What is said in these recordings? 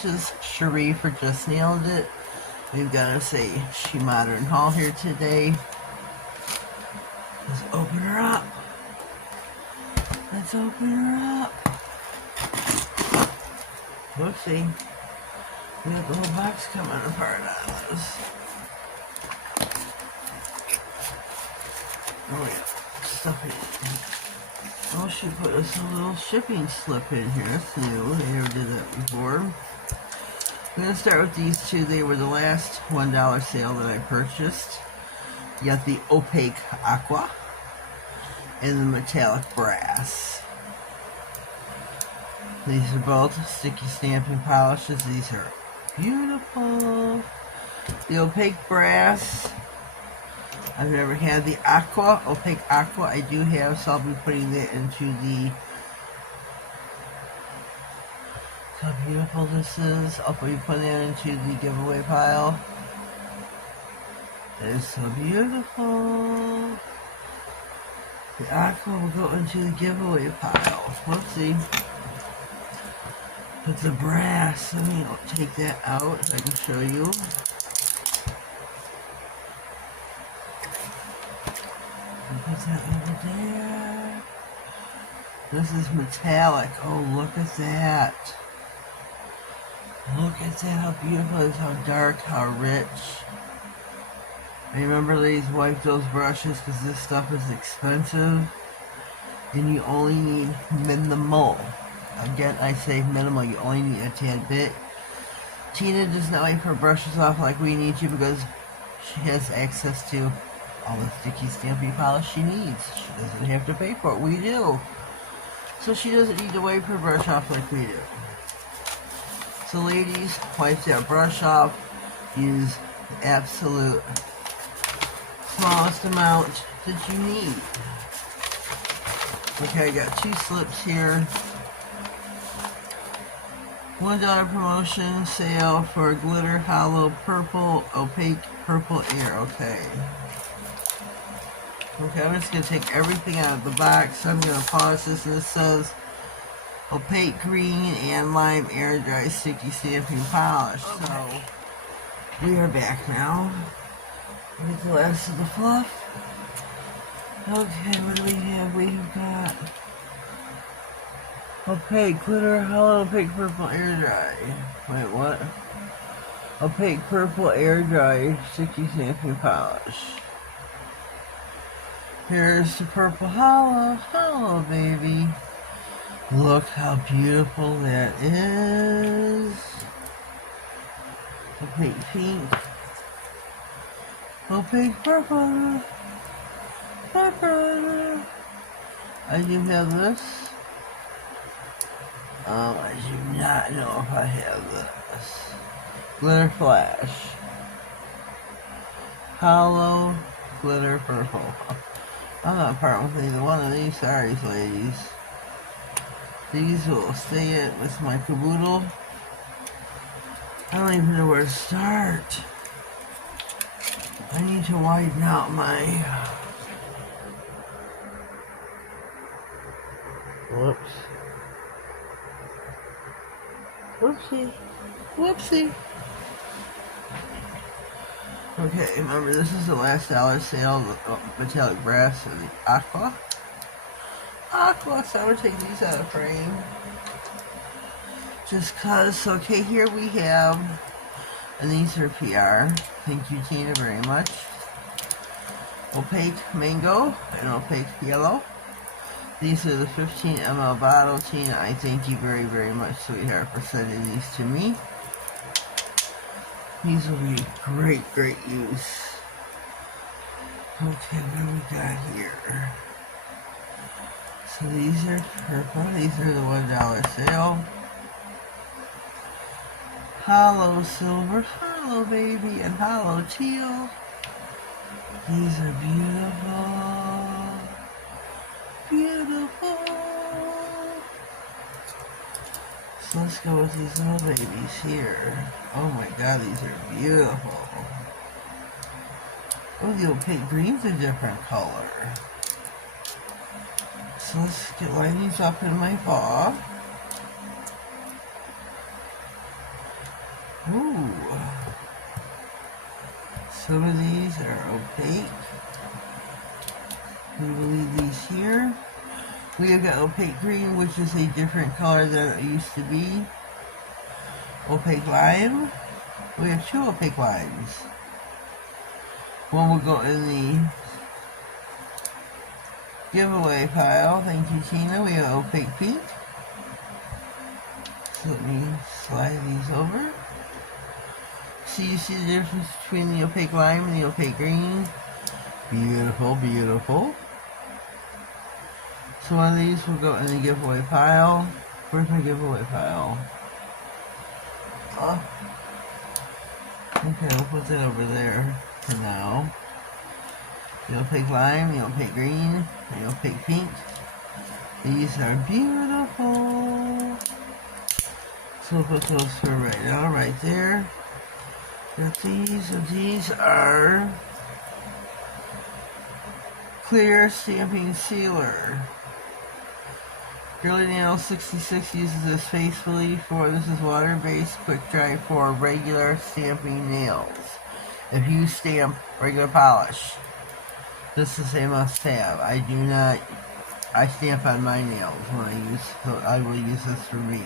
This is Cherie for Just.nailedit. We've got us a SheModern haul here today. Let's open her up. Let's open her up. Whoopsie. We got the whole box coming apart on us. Oh yeah, stuff it in. Oh, she put us a little shipping slip in here. That's new. They never did that before. I'm going to start with these two. They were the last $1 sale that I purchased. You got the opaque aqua and the metallic brass. These are both sticky stamping polishes. These are beautiful. The opaque brass, I've never had the aqua, opaque aqua. I do have, so I'll be putting that into the, how beautiful this is. I'll be putting that into the giveaway pile. That is so beautiful. The aqua will go into the giveaway pile. Whoopsie. But the brass, let me take that out so I can show you. Put that over there. This is metallic. Oh, look at that. Look at that, how beautiful it is, how dark, how rich. Remember, ladies, wipe those brushes because this stuff is expensive. And you only need minimal. Again, I say minimal, you only need a tad bit. Tina does not wipe her brushes off like we need to because she has access to all the sticky stampy polish she needs. She doesn't have to pay for it. We do. So she doesn't need to wipe her brush off like we do. So ladies, wipe that brush off. Use the absolute smallest amount that you need. Okay, I got two slips here. $1 promotion sale for glitter hollow purple opaque purple air. Okay, I'm just going to take everything out of the box. So I'm going to pause this, and it says opaque green and lime air dry sticky stamping polish. Okay. So we are back now. Get the last of the fluff. Okay, what do we have? We've got opaque glitter hollow opaque purple air dry. Wait, what? Opaque purple air dry sticky stamping polish. Here's the purple hollow baby. Look how beautiful that is. Opaque pink. Opaque purple. Purple. I do have this. I do not know if I have this. Glitter flash. Hollow glitter purple. I'm not parting with either one of these. Sorry, ladies. These will stay in with my caboodle. I don't even know where to start. I need to widen out my... Whoops. Whoopsie. Whoopsie. Okay, remember this is the last $1 sale, the metallic brass and the aqua. So I'm going to take these out of frame. Just cause, okay, here we have, and these are PR. Thank you, Tina, very much. Opaque mango and opaque yellow. These are the 15 ml bottle. Tina, I thank you very, very much, sweetheart, for sending these to me. These will be great use. Okay, what do we got here? So these are purple. These are the $1 sale. Hollow silver, hollow baby, and hollow teal. These are beautiful. So let's go with these little babies here. Oh my god, these are beautiful. Oh, the opaque green's a different color. So let's line these up in my paw. Some of these are opaque. We will leave these here. We have got opaque green, which is a different color than it used to be. Opaque lime. We have two opaque limes. One will go in the giveaway pile. Thank you, Tina. We have opaque pink. So let me slide these over. So you see the difference between the opaque lime and the opaque green? Beautiful, beautiful. So one of these will go in the giveaway pile. Where's my giveaway pile? Okay, I'll put that over there for now. The opaque lime, the opaque green, the opaque pink. These are beautiful. So we'll put those for right now, right there. Got these, and these are clear stamping sealer. Girly Nail 66 uses this faithfully for, this is water-based quick dry for regular stamping nails. If you stamp regular polish, this is a must-have. I do not, I stamp on my nails when I use, so I will use this for me.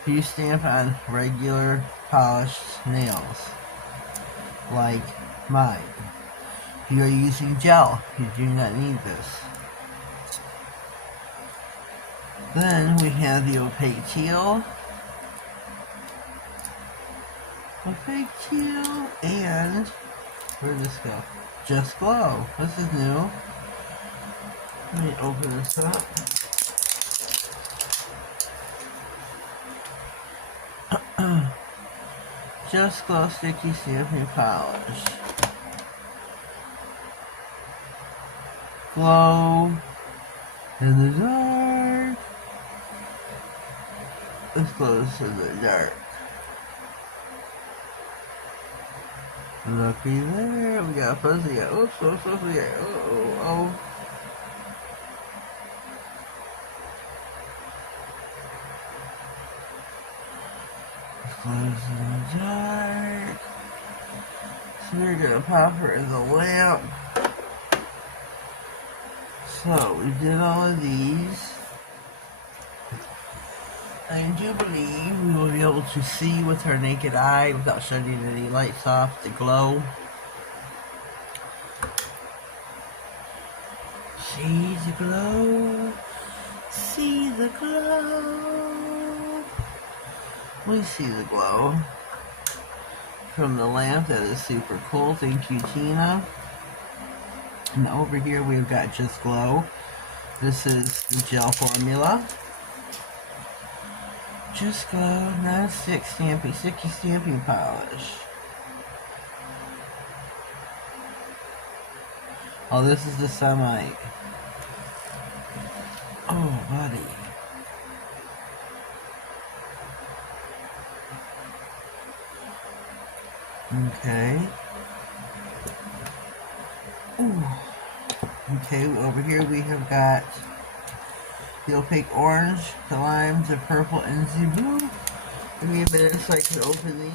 If you stamp on regular polished nails, like mine, if you are using gel, you do not need this. Then we have the opaque teal. Opaque teal and, where'd this go? Just Glow. This is new. Let me open this up. Just Glow Sticky Stamping Polish. Glow in the dark. This glows in the dark. Looky there. We got fuzzy. Oops, oops, oops, yeah. Oh. Glows in the dark. So we're gonna pop her in the lamp. So we did all of these. I do believe we will be able to see with our naked eye without shutting any lights off the glow. See the glow. See the glow. We see the glow from the lamp. That is super cool. Thank you, Tina. And over here we've got Just Glow. This is the gel formula. Just Glow non-stick stamping, sticky stamping polish. Oh, this is the Semite. Oh, buddy. Okay. Ooh. Okay, over here we have got the opaque orange, the lime, the purple, and the blue. Give me a minute so I can open these.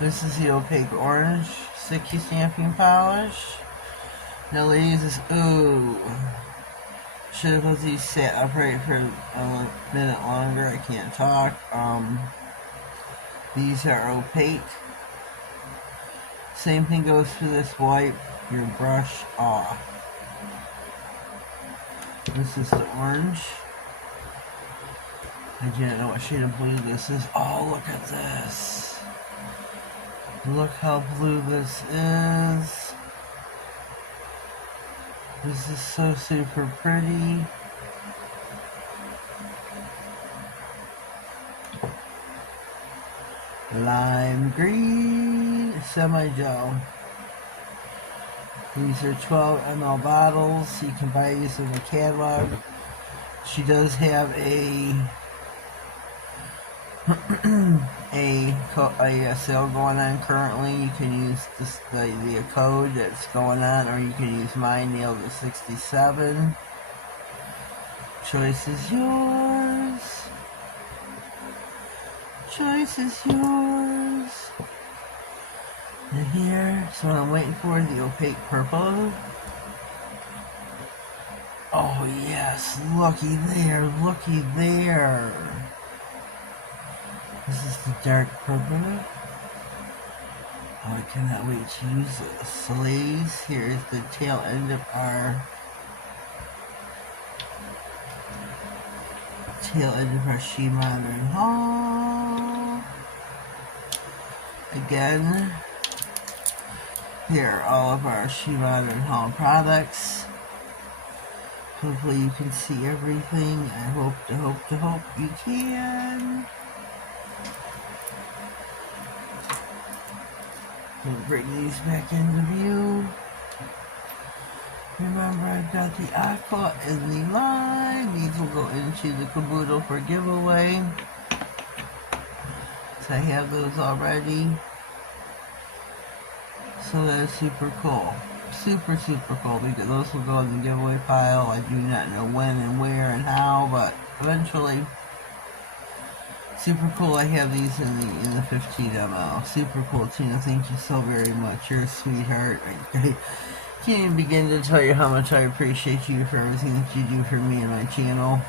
This is the opaque orange sticky stamping polish. Now ladies, ooh. Should have let these sit upright for a minute longer. I can't talk. These are opaque. Same thing goes for this. Wipe your brush off. This is the orange. I didn't know what shade of blue this is. Oh, look at this. Look how blue this is. This is so super pretty. Lime green semi-gel. These are 12 ml bottles. You can buy these in the catalog. She does have a a sale going on currently. You can use the code that's going on, or you can use mine, Nailed It 67. Choice is yours. Choice is yours. And here, so what I'm waiting for is the opaque purple. Oh yes, looky there, looky there. This is the dark purple. Oh, I cannot wait to use this. Sleeves, here's the tail end of our SheModern haul. Again, here are all of our SheModern haul products. Hopefully you can see everything. I hope you can. We'll bring these back into view. Remember, I've got the aqua and the lime. These will go into the caboodle for giveaway. So I have those already. So that is super cool. Super cool, because those will go in the giveaway pile. I do not know when and where and how, but eventually. Super cool. I have these in the 15 ml. Super cool, Tina. Thank you so very much. You're a sweetheart. I can't even begin to tell you how much I appreciate you for everything that you do for me and my channel.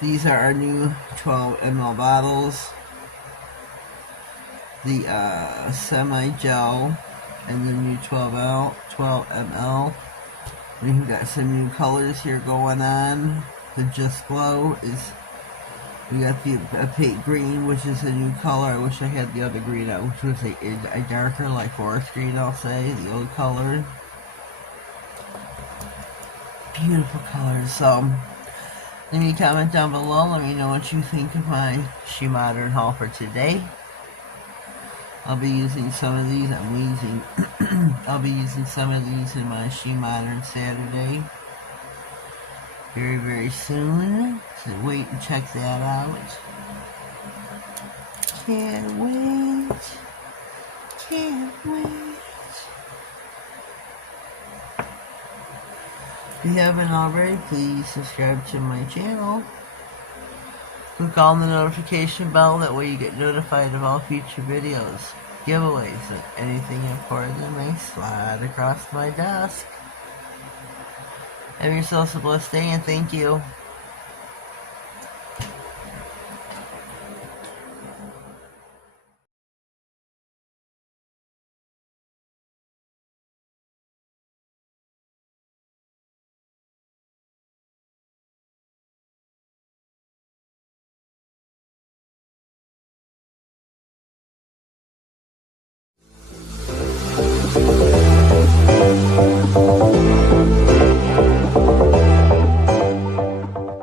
These are our new 12 ml bottles. The semi-gel and the new 12 ml. We've got some new colors here going on. The Just Glow is, we got the opaque green, which is a new color. I wish I had the other green out, which was a darker, like forest green, I'll say, the old color. Beautiful colors. So, leave me a comment down below. Let me know what you think of my SheModern haul for today. I'll be using some of these. I'll be using some of these in my SheModern Saturday very soon. So wait and check that out. Can't wait. If you haven't already, please subscribe to my channel. Click on the notification bell, that way you get notified of all future videos, giveaways, and anything important that may slide across my desk. Have yourselves a blessed day, and thank you.